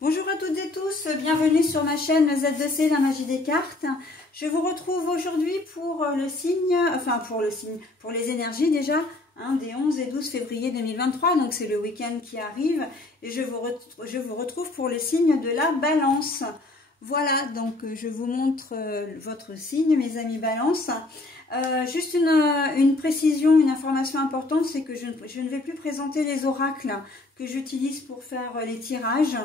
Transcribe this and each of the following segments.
Bonjour à toutes et tous, bienvenue sur ma chaîne Z2C, la magie des cartes. Je vous retrouve aujourd'hui pour le signe, pour les énergies déjà, des 11 et 12 février 2023, donc c'est le week-end qui arrive. Et je vous retrouve pour le signe de la balance. Voilà, donc je vous montre votre signe, mes amis balance. Juste une précision, une information importante, c'est que je ne vais plus présenter les oracles que j'utilise pour faire les tirages.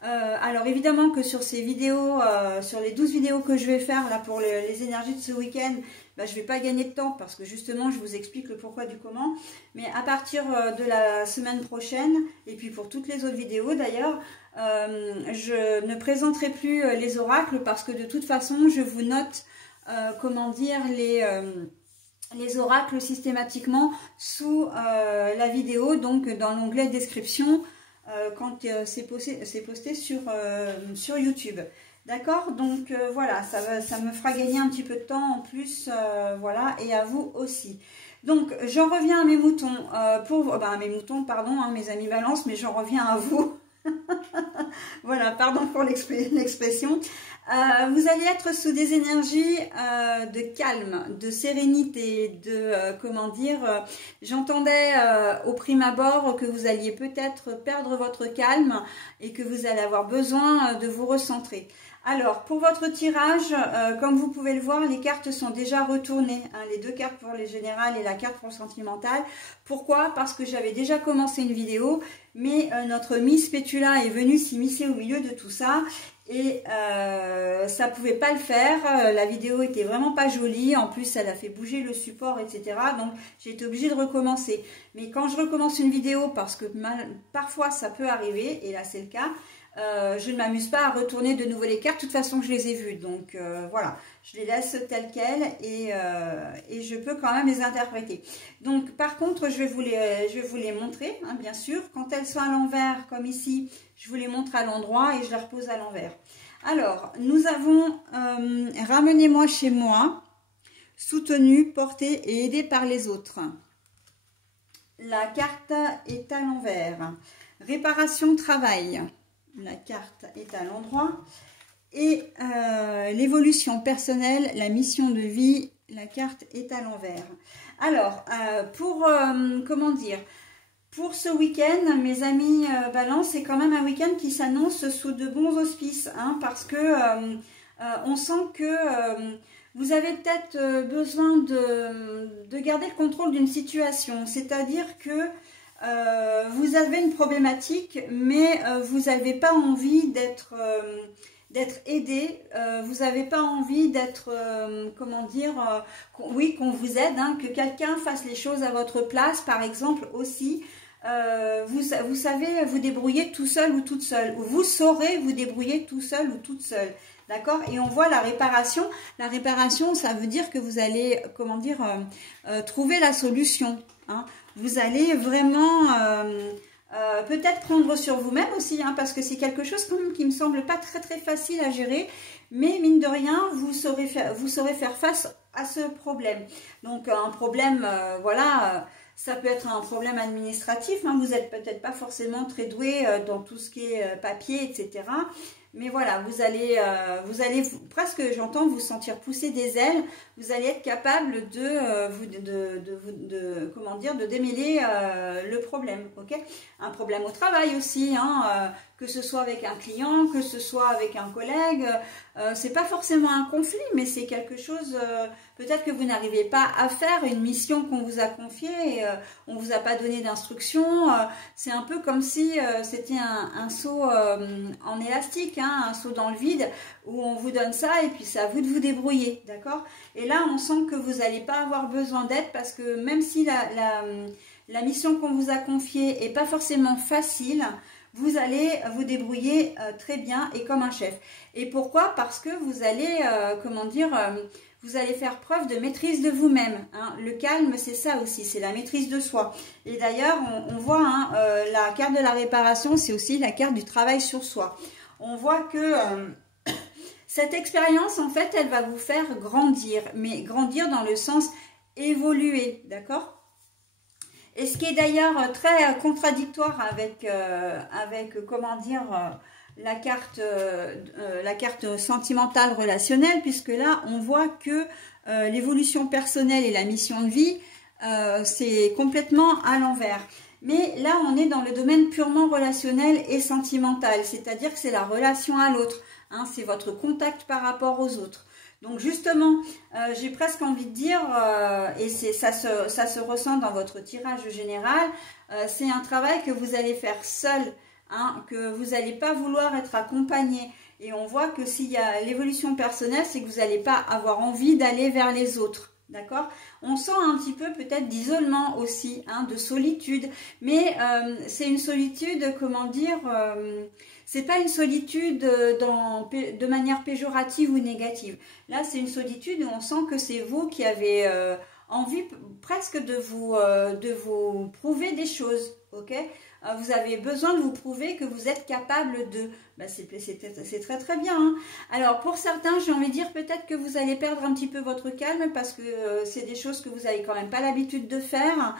Alors évidemment que sur ces vidéos, sur les 12 vidéos que je vais faire là pour les énergies de ce week-end, je ne vais pas gagner de temps parce que justement je vous explique le pourquoi du comment. Mais à partir de la semaine prochaine, et puis pour toutes les autres vidéos d'ailleurs, je ne présenterai plus les oracles parce que de toute façon je vous note comment dire les oracles systématiquement sous la vidéo, donc dans l'onglet description quand c'est posté sur YouTube. D'accord, donc voilà, ça me fera gagner un petit peu de temps en plus, voilà, et à vous aussi. Donc j'en reviens à mes moutons, mes amis balance, mais j'en reviens à vous. Voilà, pardon pour l'expression. Vous allez être sous des énergies de calme, de sérénité, j'entendais au prime abord que vous alliez peut-être perdre votre calme et que vous allez avoir besoin de vous recentrer. Alors, pour votre tirage, comme vous pouvez le voir, les cartes sont déjà retournées. Les deux cartes pour les générales et la carte pour le sentimental. Pourquoi? Parce que j'avais déjà commencé une vidéo, mais notre Miss Pétula est venue s'immiscer au milieu de tout ça. Et ça pouvait pas le faire, la vidéo était vraiment pas jolie, en plus elle a fait bouger le support, etc. Donc j'ai été obligée de recommencer. Mais quand je recommence une vidéo, parce que parfois ça peut arriver, et là c'est le cas, je ne m'amuse pas à retourner de nouveau les cartes, de toute façon je les ai vues, donc voilà, je les laisse telles quelles et je peux quand même les interpréter. Donc par contre je vais vous les montrer, bien sûr, quand elles sont à l'envers comme ici, je vous les montre à l'endroit et je les repose à l'envers. Alors nous avons ramenez-moi chez moi, soutenu, porté et aidé par les autres. La carte est à l'envers. Réparation travail. La carte est à l'endroit. Et l'évolution personnelle, la mission de vie, la carte est à l'envers. Alors, pour ce week-end, mes amis balance, c'est quand même un week-end qui s'annonce sous de bons auspices, parce que on sent que vous avez peut-être besoin de garder le contrôle d'une situation, c'est-à-dire que vous avez une problématique, mais vous n'avez pas envie d'être aidé, vous n'avez pas envie d'être, oui, qu'on vous aide, que quelqu'un fasse les choses à votre place, par exemple, aussi. Vous savez vous débrouiller tout seul ou toute seule, ou vous saurez vous débrouiller tout seul ou toute seule. D'accord? Et on voit la réparation. La réparation, ça veut dire que vous allez, trouver la solution. Vous allez vraiment peut-être prendre sur vous-même aussi, parce que c'est quelque chose quand même qui me semble pas très très facile à gérer. Mais mine de rien, vous saurez faire face à ce problème. Donc un problème, ça peut être un problème administratif. Vous n'êtes peut-être pas forcément très doué dans tout ce qui est papier, etc. Mais voilà, vous allez presque, j'entends, vous sentir pousser des ailes. Vous allez être capable de démêler le problème, ok? Un problème au travail aussi, que ce soit avec un client, que ce soit avec un collègue. C'est pas forcément un conflit, mais c'est quelque chose, peut-être que vous n'arrivez pas à faire une mission qu'on vous a confiée, et, on vous a pas donné d'instructions. C'est un peu comme si c'était un saut en élastique, un saut dans le vide, où on vous donne ça et puis c'est à vous de vous débrouiller, d'accord? Et là, on sent que vous n'allez pas avoir besoin d'aide parce que même si la mission qu'on vous a confiée est pas forcément facile, vous allez vous débrouiller très bien et comme un chef. Et pourquoi? Parce que vous allez, vous allez faire preuve de maîtrise de vous-même. Le calme, c'est ça aussi, c'est la maîtrise de soi. Et d'ailleurs, on voit, la carte de la réparation, c'est aussi la carte du travail sur soi. On voit que cette expérience, en fait, elle va vous faire grandir, mais grandir dans le sens évoluer, d'accord? Et ce qui est d'ailleurs très contradictoire avec la carte sentimentale relationnelle, puisque là, on voit que l'évolution personnelle et la mission de vie, c'est complètement à l'envers. Mais là, on est dans le domaine purement relationnel et sentimental, c'est-à-dire que c'est la relation à l'autre, hein, c'est votre contact par rapport aux autres. Donc justement, j'ai presque envie de dire, et ça se ressent dans votre tirage général, c'est un travail que vous allez faire seul, hein, que vous n'allez pas vouloir être accompagné. Et on voit que s'il y a l'évolution personnelle, c'est que vous n'allez pas avoir envie d'aller vers les autres. D'accord? On sent un petit peu peut-être d'isolement aussi, hein, de solitude. Mais c'est une solitude, comment dire, c'est pas une solitude de manière péjorative ou négative. Là, c'est une solitude où on sent que c'est vous qui avez envie presque de vous prouver des choses, ok? Vous avez besoin de vous prouver que vous êtes capable de... Ben c'est très très bien. Hein. Alors pour certains, j'ai envie de dire peut-être que vous allez perdre un petit peu votre calme parce que c'est des choses que vous n'avez quand même pas l'habitude de faire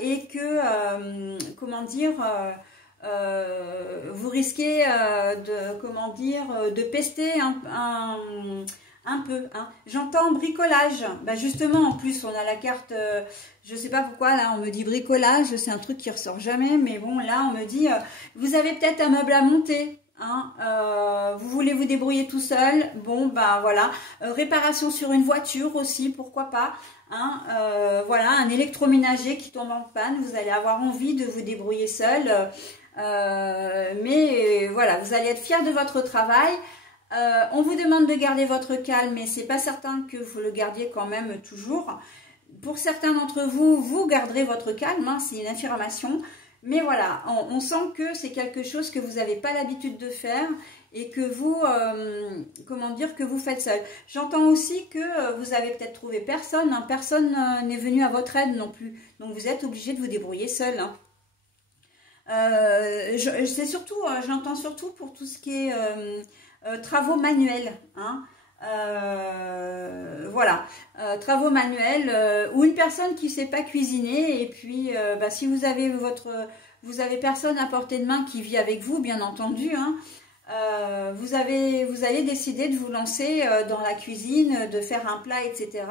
et que, comment dire... vous risquez de pester un peu. Hein. J'entends bricolage. Bah justement, en plus, on a la carte, je sais pas pourquoi, là, on me dit bricolage, c'est un truc qui ressort jamais, mais bon, là, on me dit, vous avez peut-être un meuble à monter. Hein, vous voulez vous débrouiller tout seul, bon ben voilà, réparation sur une voiture aussi, pourquoi pas, hein, voilà, un électroménager qui tombe en panne, vous allez avoir envie de vous débrouiller seul, mais voilà, vous allez être fier de votre travail. On vous demande de garder votre calme, mais c'est pas certain que vous le gardiez quand même toujours. Pour certains d'entre vous, vous garderez votre calme, hein, c'est une affirmation. Mais voilà, on sent que c'est quelque chose que vous n'avez pas l'habitude de faire et que vous, comment dire, que vous faites seul. J'entends aussi que vous avez peut-être trouvé personne, hein, personne n'est venu à votre aide non plus. Donc vous êtes obligé de vous débrouiller seul. Hein. C'est surtout, j'entends surtout pour tout ce qui est travaux manuels. Hein. Voilà, travaux manuels ou une personne qui ne sait pas cuisiner et puis bah, si vous avez personne à portée de main qui vit avec vous, bien entendu, hein, vous allez décider de vous lancer dans la cuisine, de faire un plat, etc.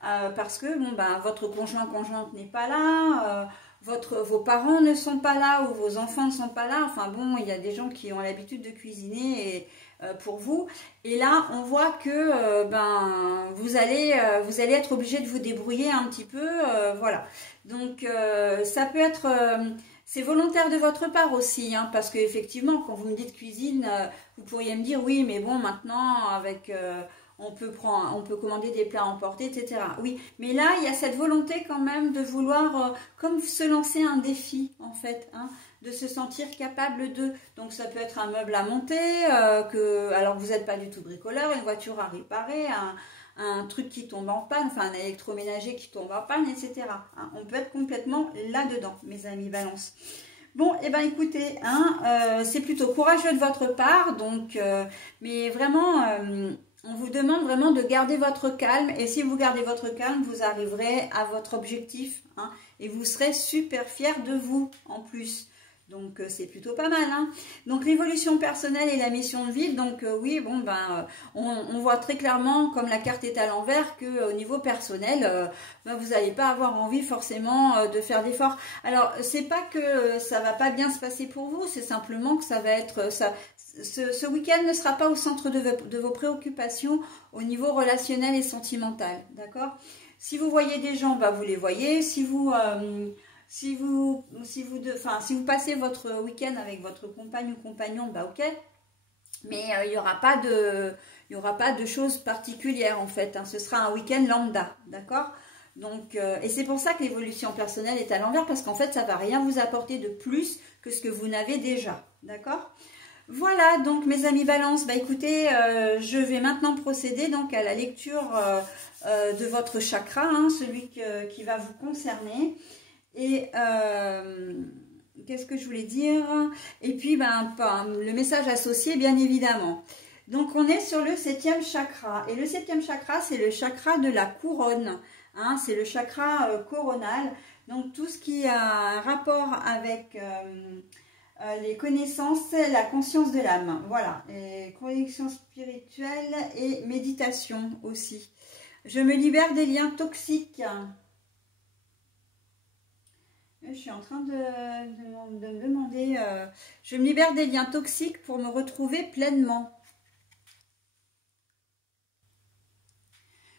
Parce que bon, bah, votre conjointe n'est pas là, vos parents ne sont pas là ou vos enfants ne sont pas là. Enfin bon, il y a des gens qui ont l'habitude de cuisiner et pour vous, et là on voit que ben vous allez être obligé de vous débrouiller un petit peu, voilà. Donc ça peut être c'est volontaire de votre part aussi, hein, parce que effectivement quand vous me dites cuisine, vous pourriez me dire oui mais bon maintenant avec on peut commander des plats emportés, etc. Oui, mais là il y a cette volonté quand même de vouloir comme se lancer un défi en fait, hein, de se sentir capable de. Donc ça peut être un meuble à monter, alors vous n'êtes pas du tout bricoleur, une voiture à réparer, un truc qui tombe en panne, enfin un électroménager qui tombe en panne, etc. Hein, on peut être complètement là-dedans, mes amis Balance. Bon, et ben écoutez, hein, c'est plutôt courageux de votre part, donc, mais vraiment, on vous demande vraiment de garder votre calme, et si vous gardez votre calme, vous arriverez à votre objectif, hein, et vous serez super fiers de vous en plus. Donc c'est plutôt pas mal. Hein. Donc l'évolution personnelle et la mission de vie. Donc oui, bon ben on voit très clairement, comme la carte est à l'envers, que au niveau personnel, ben, vous n'allez pas avoir envie forcément de faire d'efforts. Alors c'est pas que ça va pas bien se passer pour vous, c'est simplement que ça va être ce week-end ne sera pas au centre de vos préoccupations au niveau relationnel et sentimental. D'accord? Si vous voyez des gens, ben, vous les voyez. Si vous passez votre week-end avec votre compagne ou compagnon, bah ok, mais il n'y aura pas de choses particulières en fait, hein. Ce sera un week-end lambda, d'accord? Donc, et c'est pour ça que l'évolution personnelle est à l'envers, parce qu'en fait, ça ne va rien vous apporter de plus que ce que vous n'avez déjà, d'accord? Voilà, donc mes amis Balance, bah écoutez, je vais maintenant procéder donc à la lecture de votre chakra, hein, celui qui va vous concerner. Et qu'est-ce que je voulais dire? Et puis ben, le message associé bien évidemment. Donc on est sur le 7e chakra. Et le 7e chakra, c'est le chakra de la couronne. Hein, c'est le chakra coronal. Donc tout ce qui a un rapport avec les connaissances, la conscience de l'âme. Voilà, et connexion spirituelle et méditation aussi. Je me libère des liens toxiques. Je suis en train de me demander, je me libère des liens toxiques pour me retrouver pleinement.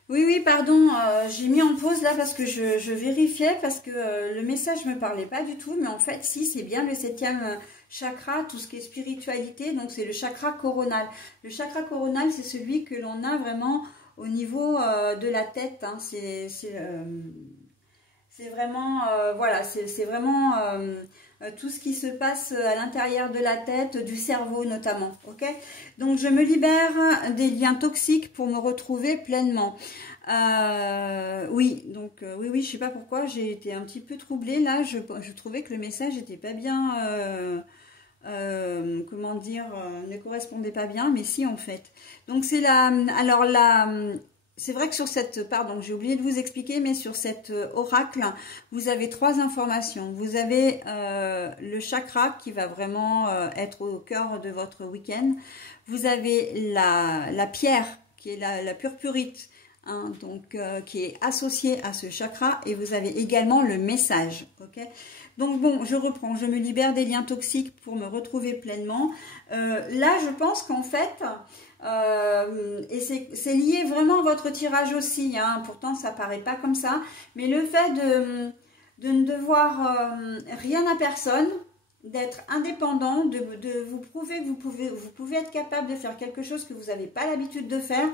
Oui, oui, pardon, j'ai mis en pause là parce que je vérifiais, parce que le message ne me parlait pas du tout, mais en fait, si, c'est bien le 7e chakra, tout ce qui est spiritualité, donc c'est le chakra coronal. Le chakra coronal, c'est celui que l'on a vraiment au niveau de la tête, hein. C'est vraiment, voilà, c'est vraiment tout ce qui se passe à l'intérieur de la tête, du cerveau notamment, ok? Donc, je me libère des liens toxiques pour me retrouver pleinement. Oui, donc, oui, oui, je sais pas pourquoi, j'ai été un petit peu troublée, là, je trouvais que le message n'était pas bien, comment dire, ne correspondait pas bien, mais si, en fait. Donc, c'est alors, c'est vrai que sur cette, pardon, j'ai oublié de vous expliquer, mais sur cet oracle, vous avez 3 informations. Vous avez le chakra qui va vraiment être au cœur de votre week-end. Vous avez la pierre qui est la purpurite, hein, donc qui est associée à ce chakra. Et vous avez également le message, ok? Donc bon, je reprends. Je me libère des liens toxiques pour me retrouver pleinement. Là, je pense qu'en fait... et c'est lié vraiment à votre tirage aussi, hein. Pourtant ça paraît pas comme ça, mais le fait de ne devoir rien à personne, d'être indépendant, de vous prouver que vous pouvez être capable de faire quelque chose que vous n'avez pas l'habitude de faire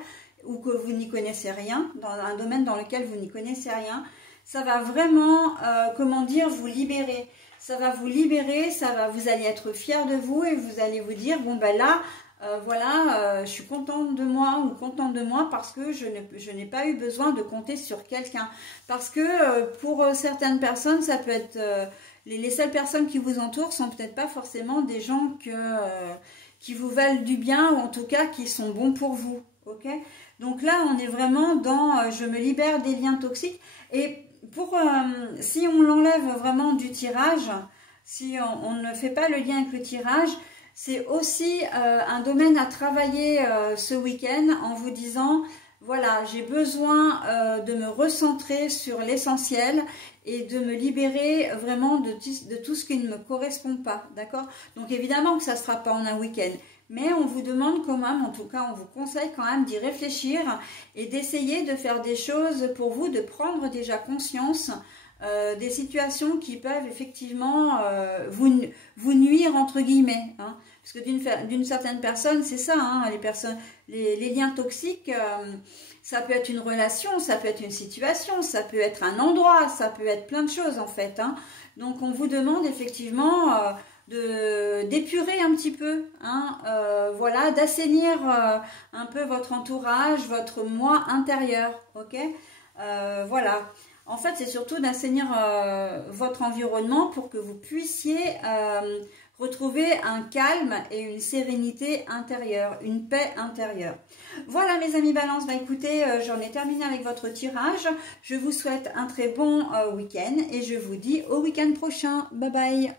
ou que vous n'y connaissez rien, dans un domaine dans lequel vous n'y connaissez rien, ça va vraiment, comment dire, vous libérer. Ça va vous libérer, vous allez être fier de vous et vous allez vous dire, bon ben là, voilà, je suis contente de moi ou contente de moi parce que je n'ai pas eu besoin de compter sur quelqu'un. Parce que pour certaines personnes, ça peut être... les seules personnes qui vous entourent sont peut-être pas forcément des gens qui vous valent du bien ou en tout cas qui sont bons pour vous. Ok? Donc là, on est vraiment dans je me libère des liens toxiques. Et si on l'enlève vraiment du tirage, si on ne fait pas le lien avec le tirage, c'est aussi un domaine à travailler ce week-end en vous disant, voilà, j'ai besoin de me recentrer sur l'essentiel et de me libérer vraiment de tout ce qui ne me correspond pas, d'accord? Donc évidemment que ça ne sera pas en un week-end, mais on vous demande quand même, en tout cas on vous conseille quand même d'y réfléchir et d'essayer de faire des choses pour vous, de prendre déjà conscience des situations qui peuvent effectivement vous nuire entre guillemets, hein. Parce que d'une certaine personne, c'est ça, hein, les liens toxiques, ça peut être une relation, ça peut être une situation, ça peut être un endroit, ça peut être plein de choses en fait, hein. Donc on vous demande effectivement d'épurer un petit peu, hein, voilà, d'assainir un peu votre entourage, votre moi intérieur, ok, voilà. En fait, c'est surtout d'assainir votre environnement pour que vous puissiez retrouver un calme et une sérénité intérieure, une paix intérieure. Voilà mes amis Balance, bah écoutez, j'en ai terminé avec votre tirage. Je vous souhaite un très bon week-end et je vous dis au week-end prochain. Bye bye.